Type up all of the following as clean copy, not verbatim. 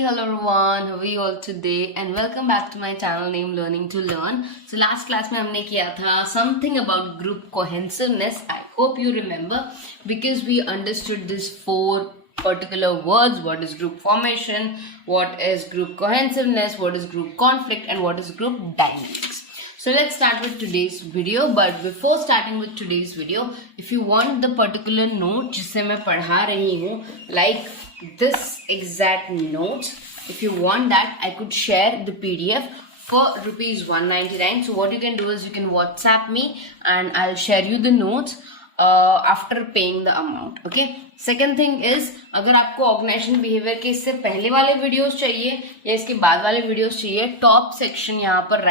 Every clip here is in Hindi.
hello everyone, how are you all today and welcome back to my channel named Learning to Learn. So last class में हमने किया था something about group cohesiveness. I hope you remember because we understood these four particular words. What is group formation, what is group cohesiveness, what is group conflict and what is group dynamics. So let's start with today's video. But before starting with today's video, if you want the particular note जिससे मैं पढ़ा रही हूँ, like this exact note, if you want that, I could share the PDF for rupees 199. So what you can do is you can WhatsApp me and I'll share you the notes after paying the amount. Okay. Second thing is, अगर आपको ऑर्गेनाइजेशन बिहेवियर के इससे पहले वाले वीडियोस चाहिए या इसके बाद वाले वीडियोस चाहिए, टॉप सेक्शन यहाँ पर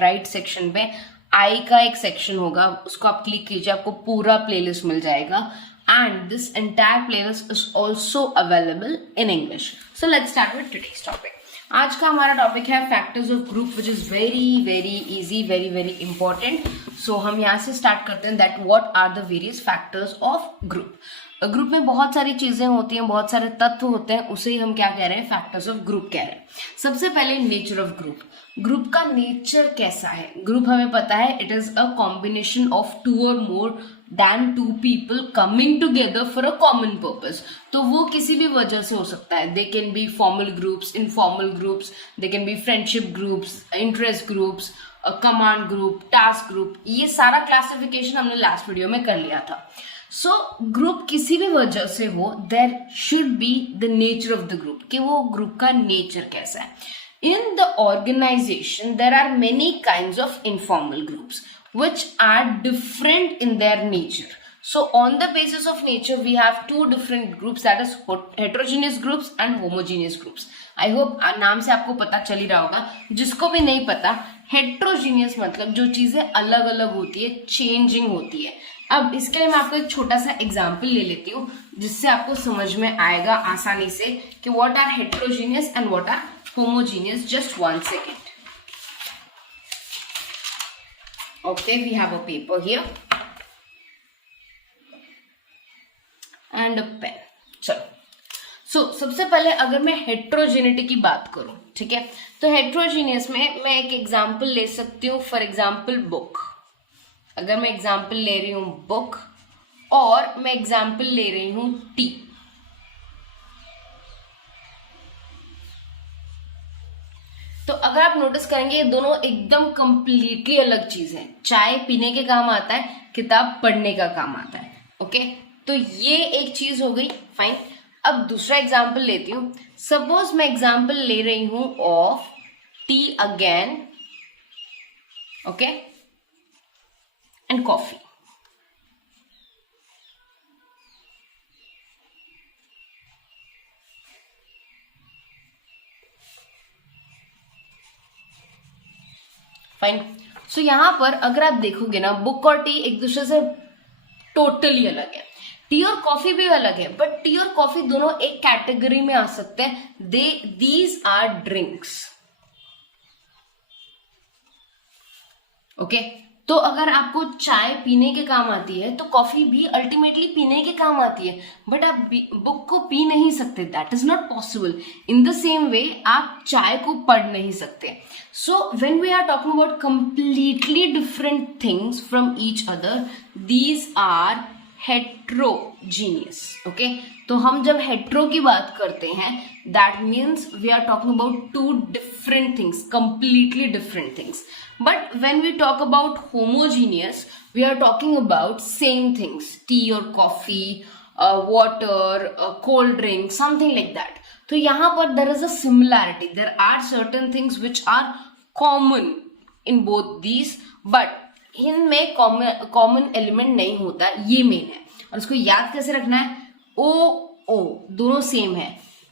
राइट सेक्शन पे आई का एक सेक्शन होगा, उसको आप क्लिक कीजिए, आपको पूरा प्लेलिस्ट मिल जाएगा. And this entire playlist is also available in English. So let's start with today's topic. आज का हमारा टॉपिक है factors of group, which is very very easy, very very important. So हम यहाँ से स्टार्ट करते हैं that what are the various factors of group. Group में बहुत सारी चीजें होती हैं, बहुत सारे तत्व होते हैं, उसे ही हम क्या कह रहे हैं, फैक्टर्स ऑफ ग्रुप कह रहे हैं. सबसे पहले नेचर ऑफ ग्रुप. ग्रुप का नेचर कैसा है? ग्रुप हमें पता है it is a combination of two or more than two people coming together for a common purpose. तो वो किसी भी वजह से हो सकता है. They can be formal groups, informal groups, they can be friendship groups, interest groups, a command group, task group. ये सारा क्लासिफिकेशन हमने लास्ट वीडियो में कर लिया था. So ग्रुप किसी भी वजह से हो, there should be the nature of the group, कि वो ग्रुप का नेचर कैसा है. In the organization there are many kinds of informal groups which are different in their nature. So on the basis of nature we have two different groups, that is heterogeneous groups and homogeneous groups. I hope नाम से आपको पता चल ही रहा होगा. जिसको भी नहीं पता, heterogeneous मतलब जो चीजें अलग अलग होती है, चेंजिंग होती है. अब इसके लिए मैं आपको एक छोटा सा एग्जाम्पल ले लेती हूँ जिससे आपको समझ में आएगा आसानी से कि what are heterogeneous and what are homogeneous. Just 1 second. Okay, we have a paper here and a pen. चलो, so सबसे पहले अगर मैं हेट्रोजेनिटी की बात करूं, ठीक है, तो हेट्रोजीनियस में मैं एक एग्जांपल ले सकती हूँ. For example book. अगर मैं एग्जांपल ले रही हूं बुक और मैं एग्जांपल ले रही हूं टी, तो अगर आप नोटिस करेंगे ये दोनों एकदम कंप्लीटली अलग चीज है. चाय पीने के काम आता है, किताब पढ़ने का काम आता है. ओके, तो ये एक चीज हो गई. फाइन. अब दूसरा एग्जांपल लेती हूं. सपोज मैं एग्जांपल ले रही हूं of tea again, okay, and coffee. Fine. So यहां पर अगर आप देखोगे ना, बुक और टी एक दूसरे से टोटली अलग है. टी और कॉफी भी अलग है, बट टी और कॉफी दोनों एक कैटेगरी में आ सकते हैं. These are drinks. ओके, तो अगर आपको चाय पीने के काम आती है तो कॉफी भी अल्टीमेटली पीने के काम आती है, बट आप बुक को पी नहीं सकते. That is not possible. In the same way आप चाय को पढ़ नहीं सकते. So when we are talking about completely different things from each other, these are heterogeneous. Okay, तो हम जब हेट्रो की बात करते हैं, that means we are talking about two different things, completely different things. But when we talk about homogeneous, we are talking about same things, tea or coffee, water, cold drink, something like that. तो यहाँ पर there is a similarity. There are certain things which are common in both these, but इनमें common element नहीं होता. ये main है. और उसको याद कैसे रखना है? O दोनों सेम है.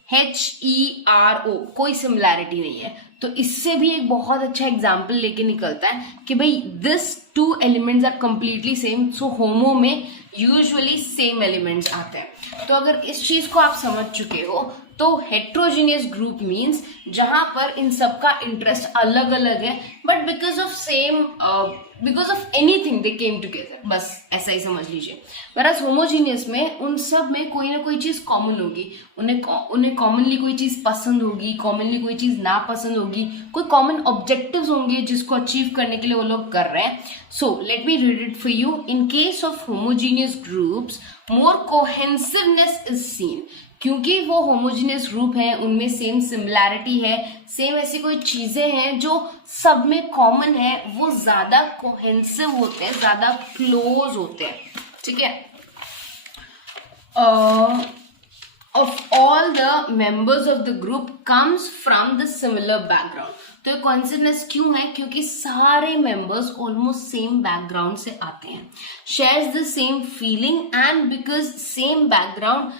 HERO कोई सिमिलैरिटी नहीं है. तो इससे भी एक बहुत अच्छा एग्जाम्पल लेके निकलता है कि भाई this two elements are completely same. So homo में यूजुअली सेम एलिमेंट्स आते हैं. तो अगर इस चीज को आप समझ चुके हो तो हेट्रोजीनियस ग्रुप मीन्स जहां पर इन सबका इंटरेस्ट अलग अलग है, but because of anything they came together, बस ऐसा ही समझ लीजिए। वरस होमोजीनियस में उन सब में कोई ना कोई चीज कॉमन होगी, उन्हें कॉमनली कोई चीज पसंद होगी, कॉमनली कोई चीज ना पसंद होगी, कोई कॉमन ऑब्जेक्टिव्स होंगे जिसको अचीव करने के लिए वो लोग कर रहे हैं। So let me read it for you. In case of homogeneous groups more cohesiveness is seen, क्योंकि वो होमोजीनियस ग्रुप है, उनमें सेम सिमिलैरिटी है, सेम ऐसी कोई चीजें हैं जो सब में कॉमन है, वो ज्यादा कोहेंसिव होते हैं, ज्यादा क्लोज होते हैं, ठीक है। Of all the members of the group comes from the similar background. तो ये कॉन्सिडनेस क्यों है? क्योंकि सारे मेंबर्स ऑलमोस्ट सेम बैकग्राउंड से आते हैं, shares the same feeling, and because same background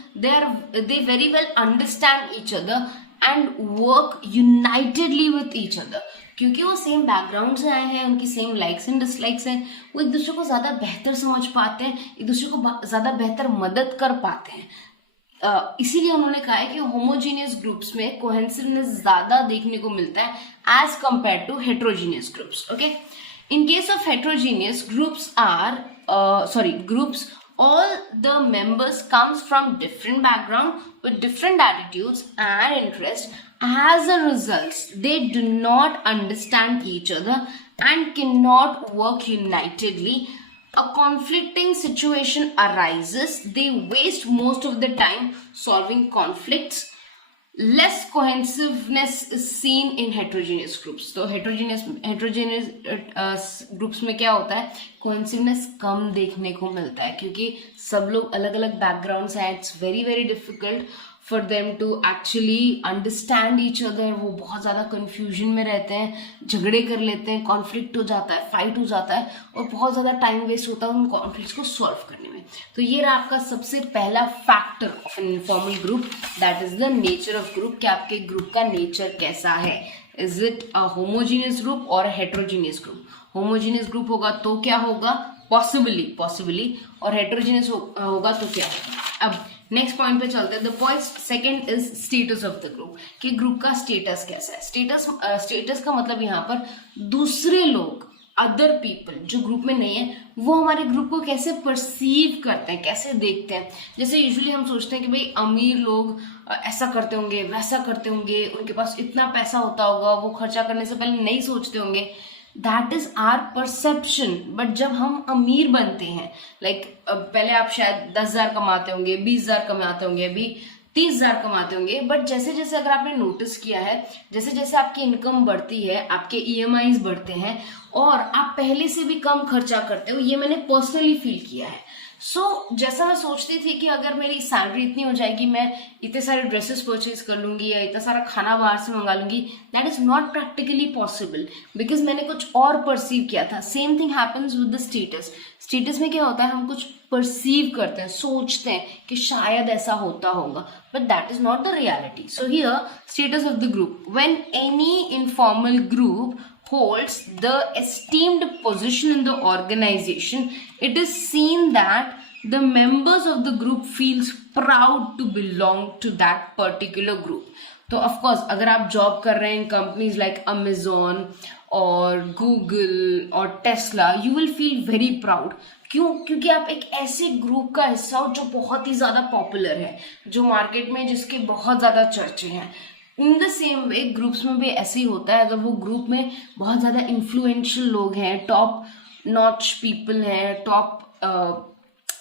they very well understand each other and work unitedly with each other. क्योंकि वो सेम बैकग्राउंड से आए हैं, उनकी सेम लाइक्स एंड डिसलाइक्स हैं, वो एक दूसरे को ज्यादा बेहतर समझ पाते हैं, एक दूसरे को ज्यादा बेहतर मदद कर पाते हैं। इसीलिए उन्होंने कहा है कि होमोजीनियस ग्रुप्स में कोहेंसिवनेस ज्यादा देखने को मिलता है as compare to heterogeneous groups. Okay, in case of heterogeneous groups all the members comes from different background with different attitudes and interests. As a result, they do not understand each other and cannot work unitedly. A conflicting situation arises. They waste most of the time solving conflicts. Less cohesiveness is seen in heterogeneous groups. तो heterogeneous ग्रुप्स में क्या होता है? कोहेसिवनेस कम देखने को मिलता है, क्योंकि सब लोग अलग अलग बैकग्राउंड से हैं। It's very very difficult for them to actually understand each other. वो बहुत ज़्यादा कन्फ्यूजन में रहते हैं, झगड़े कर लेते हैं, कॉन्फ्लिक्ट हो जाता है, फाइट हो जाता है, और बहुत ज़्यादा टाइम वेस्ट होता है उन कॉन्फ्लिक्ट्स को सॉल्व करने में। तो ये रहा आपका सबसे पहला factor of an informal group, that is the nature of group, कि आपके ग्रुप का नेचर कैसा है। Is it a homogeneous group और हेट्रोजीनियस ग्रुप? होमोजीनियस ग्रुप होगा तो क्या होगा? पॉसिबली, और हेट्रोजीनियस होगा तो क्या होगा? अब नेक्स्ट पॉइंट पे चलते हैं। The point second is status of the group, कि ग्रुप का स्टेटस कैसा है। स्टेटस का मतलब यहाँ पर दूसरे लोग, अदर पीपल जो ग्रुप में नहीं है, वो हमारे ग्रुप को कैसे परसीव करते हैं, कैसे देखते हैं। जैसे यूजुअली हम सोचते हैं कि भाई अमीर लोग ऐसा करते होंगे, वैसा करते होंगे, उनके पास इतना पैसा होता होगा, वो खर्चा करने से पहले नहीं सोचते होंगे। That is our perception. But जब हम अमीर बनते हैं, पहले आप शायद 10,000 कमाते होंगे, 20,000 कमाते होंगे, अभी 30,000 कमाते होंगे, बट जैसे जैसे अगर आपने नोटिस किया है, जैसे जैसे आपकी इनकम बढ़ती है, आपके EMIs बढ़ते हैं और आप पहले से भी कम खर्चा करते हो, ये मैंने पर्सनली फील किया है। जैसा मैं सोचती थी कि अगर मेरी सैलरी इतनी हो जाएगी, मैं इतने सारे ड्रेसेस परचेज कर लूंगी या इतना सारा खाना बाहर से मंगा लूंगी, that is not practically possible, because मैंने कुछ और परसीव किया था। Same thing happens with the status में क्या होता है, हम कुछ परसीव करते हैं, सोचते हैं कि शायद ऐसा होता होगा, but that is not the reality. So here status of the group, when any informal group holds the esteemed position in the organization, it is seen that the members of the group feels proud to belong to that particular group. तो ऑफ कोर्स अगर आप जॉब कर रहे हैं कंपनीज लाइक अमेजोन और गूगल और Tesla, you will feel very proud. क्यों? क्योंकि आप एक ऐसे ग्रुप का हिस्सा हो जो बहुत ही ज्यादा पॉपुलर है, जो मार्केट में जिसके बहुत ज्यादा चर्चे हैं। इन द सेम वे ग्रुप्स में भी ऐसे ही होता है। अगर वो ग्रुप में बहुत ज़्यादा इन्फ्लुएंशियल लोग हैं, टॉप नॉच पीपल हैं, टॉप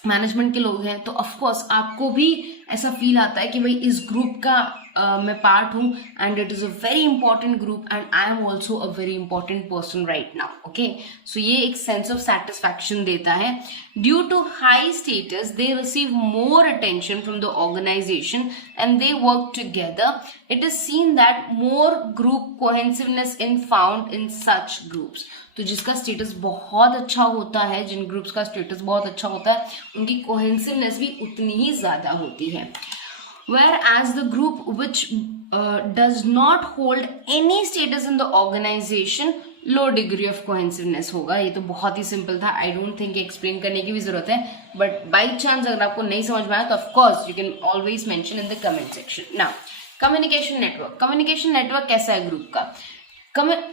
मैनेजमेंट के लोग हैं, तो ऑफकोर्स आपको भी ऐसा फील आता है कि भाई इस ग्रुप का मैं पार्ट हूँ, and it is a very important group and I am also a very important person right now. Okay, so ये एक सेंस ऑफ सेटिस्फैक्शन देता है। Due to high status they receive more attention from the organisation and they work together. It is seen that more group cohesiveness in found in such groups. तो जिसका स्टेटस बहुत अच्छा होता है, जिन ग्रुप्स का स्टेटस बहुत अच्छा होता है, उनकी कोहेसिवनेस भी उतनी ही ज्यादा होती है। Whereas the group which does not hold any status in the organization, low degree of cohesiveness होगा। ये तो बहुत ही सिंपल था, आई डोंट थिंक एक्सप्लेन करने की भी जरूरत है, बट बाई चांस अगर आपको नहीं समझ में आया तो of course you can always mention in the comment section. Now communication network कैसा है ग्रुप का?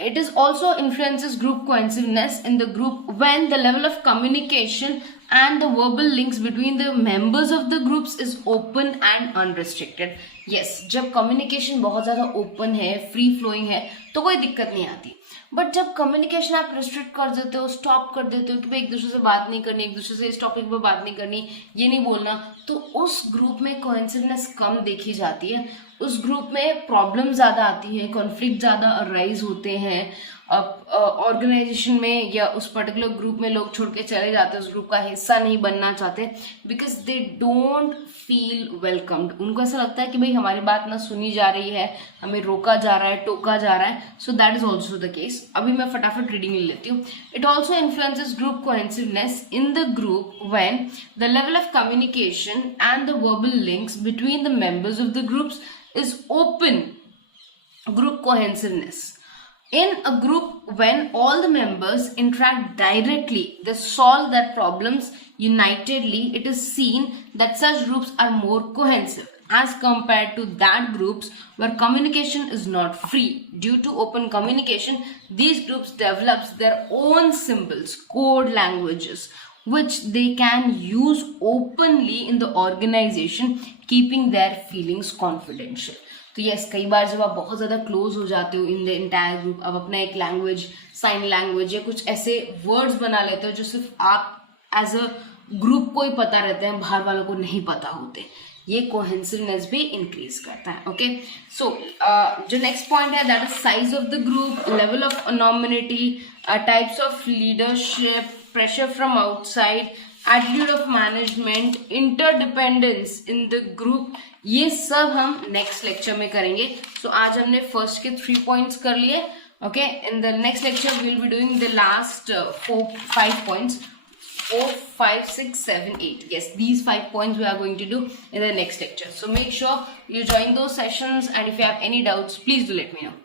It is also influences group cohesiveness in the group when the level of communication and the verbal links between the members of the groups is open and unrestricted. Yes, जब communication बहुत ज़्यादा open है, free flowing है, तो कोई दिक्कत नहीं आती. बट जब कम्युनिकेशन आप रिस्ट्रिक्ट कर देते हो, स्टॉप कर देते हो कि भाई एक दूसरे से बात नहीं करनी, एक दूसरे से इस टॉपिक पर बात नहीं करनी, ये नहीं बोलना, तो उस ग्रुप में कोइंसिडेंस कम देखी जाती है. उस ग्रुप में प्रॉब्लम ज़्यादा आती है, कॉन्फ्लिक्ट ज़्यादा अराइज होते हैं. ऑर्गेनाइजेशन में या उस पर्टिकुलर ग्रुप में लोग छोड़ के चले जाते हैं, उस ग्रुप का हिस्सा नहीं बनना चाहते, because they don't feel welcomed. उनको ऐसा लगता है कि भाई हमारी बात ना सुनी जा रही है, हमें रोका जा रहा है, टोका जा रहा है. So that is also the case. अभी मैं फटाफट रीडिंग ले लेती हूँ. It also influences group cohesiveness in the group when the level of communication and the verbal links between the members of the groups is open. Group cohesiveness in a group when all the members interact directly, they solve their problems unitedly. It is seen that such groups are more cohesive as compared to that groups where communication is not free. Due to open communication, these groups develops their own symbols, code languages, which they can use openly in the organization, keeping their feelings confidential. तो यस, कई बार जब आप बहुत ज़्यादा क्लोज हो जाते हो इन द एंटायर ग्रुप, आप अपना एक लैंग्वेज, साइन लैंग्वेज या कुछ ऐसे वर्ड्स बना लेते हो जो सिर्फ आप एज अ ग्रुप को ही पता रहते हैं, बाहर वालों को नहीं पता होते. ये कोहेसिवनेस भी इंक्रीज करता है. ओके, सो जो नेक्स्ट पॉइंट है that is size of the group, level of anonymity, types of leadership, pressure from outside, attitude of management, interdependence in the group. ये सब हम नेक्स्ट लेक्चर में करेंगे. सो आज हमने फर्स्ट के 3 पॉइंट्स कर लिए. Okay, in the next lecture we will be doing the last 5 points. 4, 5, 6, 7, 8. Yes, these 5 points we are going to do in the next lecture. So make sure you join those sessions, and if you have any doubts, please do let me know.